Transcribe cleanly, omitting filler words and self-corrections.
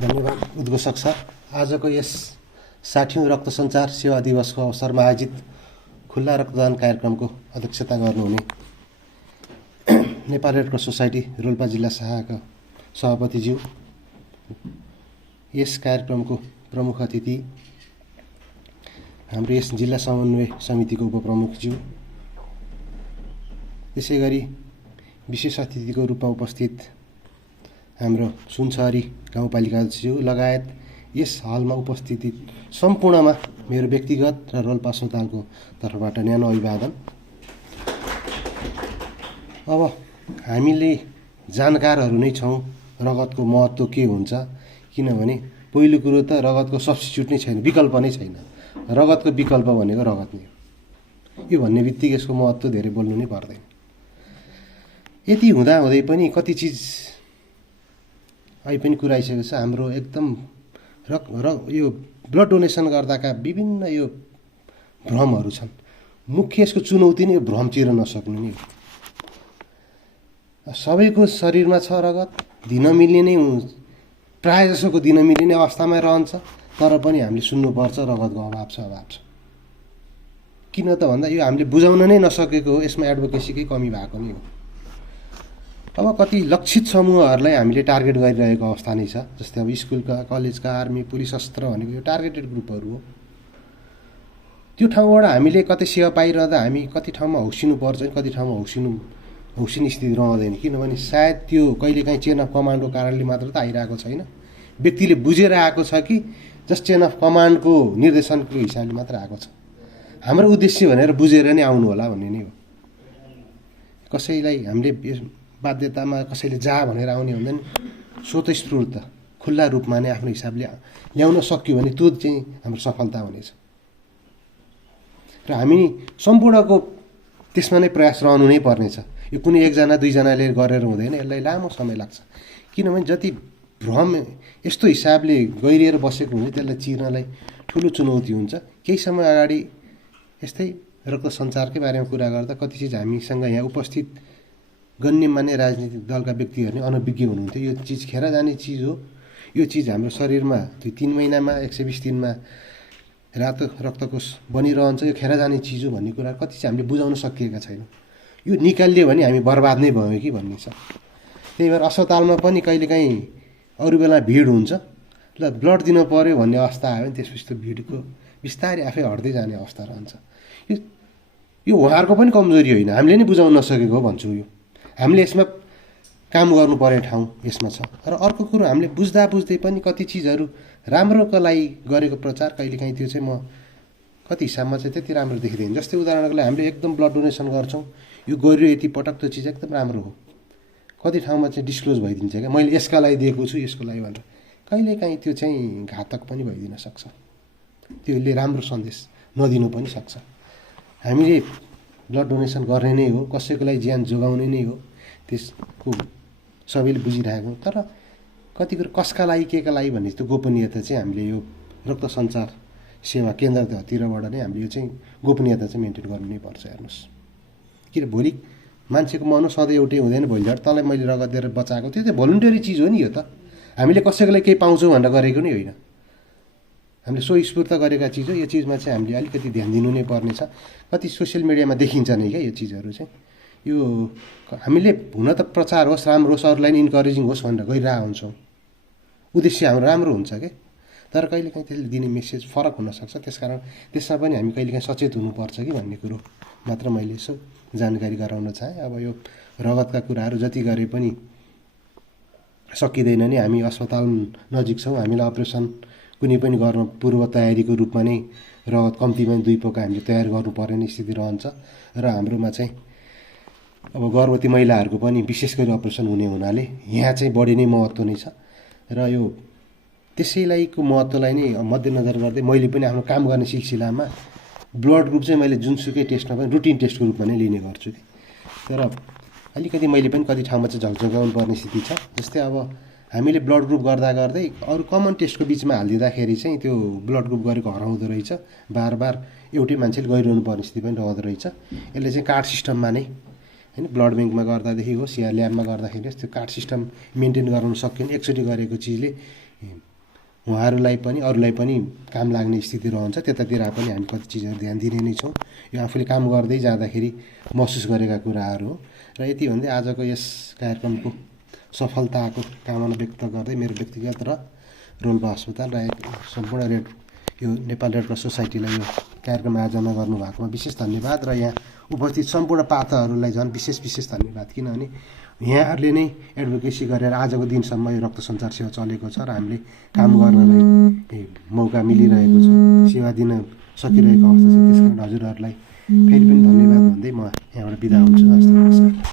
धन्यवाद उद्घोषक सर। आजको यस 60औं रक्त सञ्चार सेवा दिवसको अवसरमा आयोजित खुल्ला रक्तदान कार्यक्रमको अध्यक्षता गर्नुहुने Nepal red cross society Rolpa जिल्ला शाखाका सभापतिज्यू, यस कार्यक्रमको प्रमुख अतिथि हाम्रो यस जिल्ला समन्वय समितिको उपप्रमुखज्यू, त्यसै गरी विशेष अतिथिको रूपमा उपस्थित हाम्रो सुनसरी गाउँपालिका अध्यक्षज्यू लगायत यस हलमा उपस्थित सम्पूर्णमा मेरो व्यक्तिगत र रोल्पा अस्पतालको तर्फबाट न्यानो अभिवादन। अब हामीले जानकारहरू नै छौँ रगतको महत्त्व के हुन्छ, किनभने पहिलो कुरो त रगतको सब्स्टिट्युट नै छैन, विकल्प नै छैन। रगतको विकल्प भनेको रगत नै हो। यो भन्ने बित्तिकै यसको महत्त्व धेरै बोल्नु नै पर्दैन। यति हुँदाहुँदै पनि कति चिज अहिले पनि कुरा आइसकेको छ। हाम्रो एकदम यो ब्लड डोनेसन गर्दाका विभिन्न यो भ्रमहरू छन्। मुख्य यसको चुनौती नै यो भ्रम चिर्न नसक्नु नै हो। सबैको शरीरमा छ रगत, दिन मिल्ने नै प्रायः जसोको दिन मिल्ने अवस्थामा रहन्छ, तर पनि हामीले सुन्नुपर्छ रगतको अभाव छ। किन त भन्दा यो हामीले बुझाउन नै नसकेको हो, यसमा एडभोकेसीकै कमी भएको नै हो। अब कति लक्षित समूहहरूलाई हामीले टार्गेट गरिरहेको अवस्था नै छ। जस्तै अब स्कुलका, कलेजका, आर्मी, पुलिस, शस्त्र भनेको यो टार्गेटेड ग्रुपहरू हो। त्यो ठाउँबाट हामीले कतै सेवा पाइरहँदा हामी कति ठाउँमा हौसिनु पर्छ, कति ठाउँमा हौसिने स्थिति रहँदैन। किनभने सायद त्यो कहिलेकाहीँ चेन अफ कमान्डको कारणले मात्र त आइरहेको छैन, व्यक्तिले बुझेर आएको छ कि जस्ट चेन अफ कमान्डको निर्देशनको हिसाबले मात्र आएको छ। हाम्रो उद्देश्य भनेर बुझेर नै आउनु होला भन्ने नै हो। कसैलाई हामीले बाध्यतामा कसैले जा भनेर आउने हुँदैन, स्वतस्फूर्त खुल्ला रूपमा नै आफ्नो हिसाबले ल्याउन सक्यो भने त्यो चाहिँ हाम्रो सफलता हुनेछ। र हामी सम्पूर्णको त्यसमा नै प्रयास रहनु नै पर्नेछ। यो कुनै एकजना दुईजनाले गरेर हुँदैन, यसलाई लामो समय लाग्छ। किनभने जति भ्रम यस्तो हिसाबले गहिरिएर बसेको हुन्छ त्यसलाई चिर्नलाई ठुलो चुनौती हुन्छ। केही समय अगाडि यस्तै रक्त सञ्चारकै बारेमा कुरा गर्दा कति चिज हामीसँग यहाँ उपस्थित गण्यमान्य राजनीतिक दलका व्यक्तिहरू नै अनभिज्ञ हुनुहुन्थ्यो। यो चिज खेर जाने चिज हो, यो चिज हाम्रो शरीरमा 2-3 महिनामा 120 दिनमा रातो रक्तकोष बनिरहन्छ, यो खेर जाने चिज हो भन्ने कुरा कति चाहिँ हामीले बुझाउन सकिएका छैनौँ। यो निकालियो भने हामी बर्बाद नै भयो कि भन्ने छ। त्यही भएर अस्पतालमा पनि कहिलेकाहीँ अरू बेला भिड हुन्छ, ल ब्लड दिनु पऱ्यो भन्ने अवस्था आयो भने त्यसपछि त्यो भिडको बिस्तारै आफै हट्दै जाने अवस्था रहन्छ। यो उहाँहरूको पनि कमजोरी होइन, हामीले नै बुझाउन नसकेको हो भन्छु। यो हामीले यसमा काम गर्नुपर्ने ठाउँ यसमा छ। र अर्को कुरो, हामीले बुझ्दा बुझ्दै पनि कति चिजहरू राम्रोको लागि गरेको प्रचार कहिलेकाहीँ त्यो चाहिँ म कति हिसाबमा चाहिँ त्यति राम्रो देखिँदैन। जस्तै उदाहरणको लागि हामीले एकदम ब्लड डोनेसन गर्छौँ, यो गरियो यति पटक, त्यो चिज एकदम राम्रो हो। कति ठाउँमा चाहिँ डिस्क्लोज भइदिन्छ क्या, मैले यसका लागि दिएको छु यसको लागि भनेर। कहिलेकाहीँ त्यो चाहिँ घातक पनि भइदिन सक्छ, त्यसले राम्रो सन्देश नदिनु पनि सक्छ। हामीले ब्लड डोनेसन गर्ने नै हो, कसैको लागि ज्यान जोगाउने नै हो, त्यसको सबैले बुझिरहेको। तर कति कुरो कसका लागि केका लागि भन्ने त्यो गोपनीयता चाहिँ हामीले यो रक्त सञ्चार सेवा केन्द्रतिरबाट नै हामीले यो चाहिँ गोपनीयता चाहिँ मेन्टेन गर्नु नै पर्छ। हेर्नुहोस्, किन भोलि मान्छेको मन सधैँ एउटै हुँदैन। भोलि झन् तँलाई मैले रगत दिएर बचाएको, त्यो चाहिँ भोलिन्टरी चिज हो नि। यो त हामीले कसैको लागि केही पाउँछौँ भनेर गरेको नै होइन, हामीले स्वस्फूर्त गरेका चिज हो। यो चिजमा चाहिँ हामीले अलिकति ध्यान दिनु नै पर्नेछ। कति सोसियल मिडियामा देखिन्छ नै क्या यो चिजहरू चाहिँ। यो हामीले हुन त प्रचार होस्, राम्रो होस्, अरूलाई नि इन्करेजिङ होस् भनेर गइरहेको हुन्छौँ, उद्देश्य हाम्रो राम्रो हुन्छ क्या। तर कहिलेकाहीँ त्यसले दिने मेसेज फरक हुनसक्छ। त्यसकारण त्यसमा पनि हामी कहिलेकाहीँ सचेत हुनुपर्छ कि भन्ने कुरो मात्र मैले यसो जानकारी गराउन चाहेँ। अब यो रगतका कुराहरू जति गरे पनि सकिँदैन नि। हामी अस्पताल नजिक छौँ, हामीलाई अपरेसन कुनै पनि गर्न पूर्व तयारीको रूपमा नै रगत कम्तीमा 2 पोका हामीले तयार गर्नुपर्ने स्थिति रहन्छ। र हाम्रोमा चाहिँ अब गर्भवती महिलाहरूको पनि विशेष गरी अपरेसन हुने हुनाले यहाँ चाहिँ बढी नै महत्त्व नै छ। र यो त्यसैलाईको महत्त्वलाई नै मध्यनजर गर्दै मैले पनि आफ्नो काम गर्ने सिलसिलामा ब्लड ग्रुप चाहिँ मैले जुनसुकै टेस्टमा पनि रुटिन टेस्टको रूपमा नै लिने गर्छु कि। तर अलिकति मैले पनि कति ठाउँमा चाहिँ झकझगाउनु पर्ने स्थिति छ। जस्तै अब हामीले ब्लड ग्रुप गर्दा गर्दै अरू कमन टेस्टको बिचमा हालिदिँदाखेरि चाहिँ त्यो ब्लड ग्रुप गरेको हराउँदो रहेछ। बार बार एउटै मान्छेले गरिरहनु पर्ने स्थिति पनि रहँदो रहेछ। यसले चाहिँ कार्ड सिस्टममा नै हैन ब्लड ब्याङ्कमा गर्दादेखि होस् या ल्याबमा गर्दाखेरि होस् त्यो कार्ड सिस्टम मेन्टेन गराउन सकिएन। एकचोटि गरेको चिजले उहाँहरूलाई पनि अरूलाई पनि काम लाग्ने स्थिति रहन्छ, त्यतातिर पनि हामी कति चिजहरू ध्यान दिने नै छौँ। यो आफूले काम गर्दै जाँदाखेरि महसुस गरेका कुराहरू हो। र यति भन्दै आजको यस कार्यक्रमको सफलताको कामना व्यक्त गर्दै मेरो व्यक्तिगत र रोल्पा अस्पताल र सम्पूर्ण यो नेपाल रेड क्रस सोसाइटीलाई यो कार्यक्रम आयोजना गर्नुभएकोमा विशेष धन्यवाद। र यहाँ उपस्थित सम्पूर्ण पात्रहरूलाई झन् विशेष धन्यवाद, किनभने यहाँहरूले नै एडभोकेसी गरेर आजको दिनसम्म यो रक्त सञ्चार सेवा चलेको छ र हामीले काम गर्नलाई मौका मिलिरहेको छ, सेवा दिन सकिरहेको अवस्था छ। त्यस कारण हजुरहरूलाई फेरि पनि धन्यवाद भन्दै म यहाँबाट बिदा हुन्छु। हस्त नमस्कार।